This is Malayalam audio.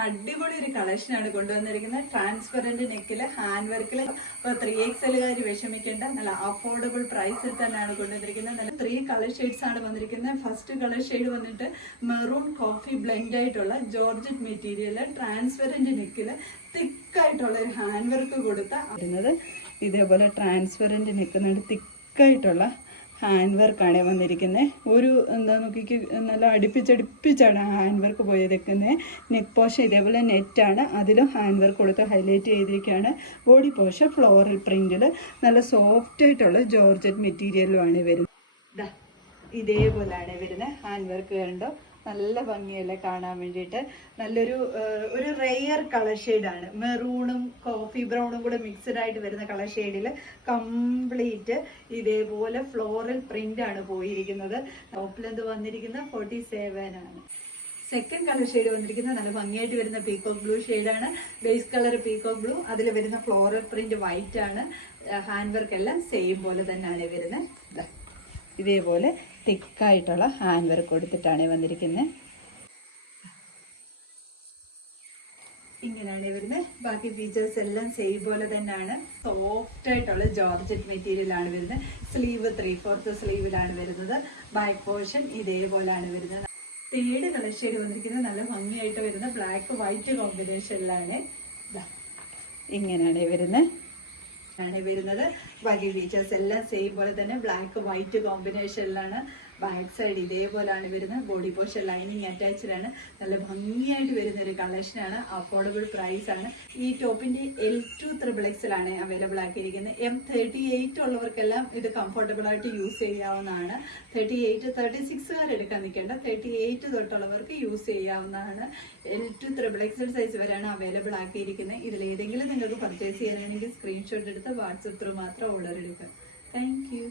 അടിപൊളി ഒരു കളക്ഷനാണ് കൊണ്ടുവന്നിരിക്കുന്നത്. ട്രാൻസ്പെറന്റ് നെക്കില് ഹാൻഡ് വർക്കില് 3XL വിഷമിക്കേണ്ട നല്ല അഫോർഡബിൾ പ്രൈസിൽ തന്നെയാണ് കൊണ്ടുവന്നിരിക്കുന്നത്. നല്ല 3 കളർ ഷെയ്ഡ്സ് ആണ് വന്നിരിക്കുന്നത്. ഫസ്റ്റ് കളർ ഷെയ്ഡ് വന്നിട്ട് മെറൂൺ കോഫി ബ്ലെൻഡ് ആയിട്ടുള്ള ജോർജറ്റ് മെറ്റീരിയല് ട്രാൻസ്പെറന്റ് നെക്കില് തിക്കായിട്ടുള്ള ഒരു ഹാൻഡ് വർക്ക് കൊടുത്ത വരുന്നത്. ഇതേപോലെ ട്രാൻസ്പെറന്റ് നെക്കുന്നുണ്ട് തിക്കായിട്ടുള്ള ഹാൻഡ് വർക്കാണ് വന്നിരിക്കുന്നത്. ഒരു എന്താ നോക്കിക്ക് നല്ല അടുപ്പിച്ചടുപ്പിച്ചാണ് ഹാൻഡ് വർക്ക് പോയിരിക്കുന്നത്. നെക്ക് പോർഷൻ ഇതേപോലെ നെറ്റാണ്, അതിലും ഹാൻഡ് വർക്ക് കൊടുത്ത് ഹൈലൈറ്റ് ചെയ്തിരിക്കുകയാണ്. ബോഡി പോർഷൻ ഫ്ലോറൽ പ്രിന്റിൽ നല്ല സോഫ്റ്റ് ആയിട്ടുള്ള ജോർജറ്റ് മെറ്റീരിയലുമാണ് വരുന്നത്. ഇതേപോലെയാണ് വരുന്നത്. ഹാൻഡ് വർക്ക് കണ്ടോ, നല്ല ഭംഗിയല്ലേ കാണാൻ വേണ്ടിയിട്ട്. നല്ലൊരു റെയർ കളർ ഷെയ്ഡാണ്. മെറൂണും കോഫി ബ്രൗണും കൂടെ മിക്സഡ് ആയിട്ട് വരുന്ന കളർ ഷെയ്ഡിൽ കംപ്ലീറ്റ് ഇതേപോലെ ഫ്ലോറൽ പ്രിന്റ് ആണ് പോയിരിക്കുന്നത്. ടോപ്പ് ലെന്ത് വന്നിരിക്കുന്നത് 47 ആണ്. സെക്കൻഡ് കളർ ഷെയ്ഡ് വന്നിരിക്കുന്നത് നല്ല ഭംഗിയായിട്ട് വരുന്ന പീകോക്ക് ബ്ലൂ ഷെയ്ഡാണ്. ബേസ് കളർ പീകോക്ക് ബ്ലൂ, അതിൽ വരുന്ന ഫ്ലോറൽ പ്രിന്റ് വൈറ്റ് ആണ്. ഹാൻഡ് വർക്ക് എല്ലാം സെയിം പോലെ തന്നെയാണ് വരുന്നത്. ഇതേപോലെ തിക്കായിട്ടുള്ള ഹാൻഡ് വർക്ക് കൊടുത്തിട്ടാണ് വന്നിരിക്കുന്നത്. ഇങ്ങനെയാണ് വരുന്നത്. ബാക്കി ഫീച്ചേഴ്സ് എല്ലാം സെയിം പോലെ തന്നെയാണ്. സോഫ്റ്റ് ആയിട്ടുള്ള ജോർജറ്റ് മെറ്റീരിയൽ ആണ് വരുന്നത്. സ്ലീവ് 3/4 സ്ലീവിലാണ് വരുന്നത്. ബാക്ക് പോർഷൻ ഇതേപോലെയാണ് വരുന്നത്. തേർഡ് കളർ ഷെയ്ഡ് വന്നിരിക്കുന്നത് നല്ല ഭംഗിയായിട്ട് വരുന്ന ബ്ലാക്ക് വൈറ്റ് കോമ്പിനേഷനിലാണ്. ഇങ്ങനെയാണ് വരുന്നത്. ബാക്കി ഫീച്ചേഴ്സ് എല്ലാം സെയിം പോലെ തന്നെ ബ്ലാക്ക് വൈറ്റ് കോമ്പിനേഷനിലാണ്. ബാക്ക് സൈഡ് ഇതേപോലെയാണ് വരുന്നത്. ബോഡി പോർഷൻ ലൈനിങ് അറ്റാച്ച്ഡ് ആണ്. നല്ല ഭംഗിയായിട്ട് വരുന്ന ഒരു കളക്ഷനാണ്. അഫോർഡബിൾ പ്രൈസ് ആണ്. ഈ ടോപ്പിന്റെ L2 XXL ആണ് അവൈലബിൾ ആക്കിയിരിക്കുന്നത്. M38 ഉള്ളവർക്കെല്ലാം ഇത് കംഫർട്ടബിൾ ആയിട്ട് യൂസ് ചെയ്യാവുന്നതാണ്. 38, 36 എടുക്കാൻ നിൽക്കേണ്ട. 38 തൊട്ടുള്ളവർക്ക് യൂസ് ചെയ്യാവുന്നതാണ്. L2 XXL സൈസ് വരെയാണ് അവൈലബിൾ ആക്കിയിരിക്കുന്നത്. ഇതിൽ ഏതെങ്കിലും നിങ്ങൾക്ക് പർച്ചേസ് ചെയ്യാനാണെങ്കിൽ സ്ക്രീൻഷോട്ട് എടുത്ത് വാട്സപ്പ് ത്രൂ മാത്രം ഓർഡർ എടുക്കുക. Thank you.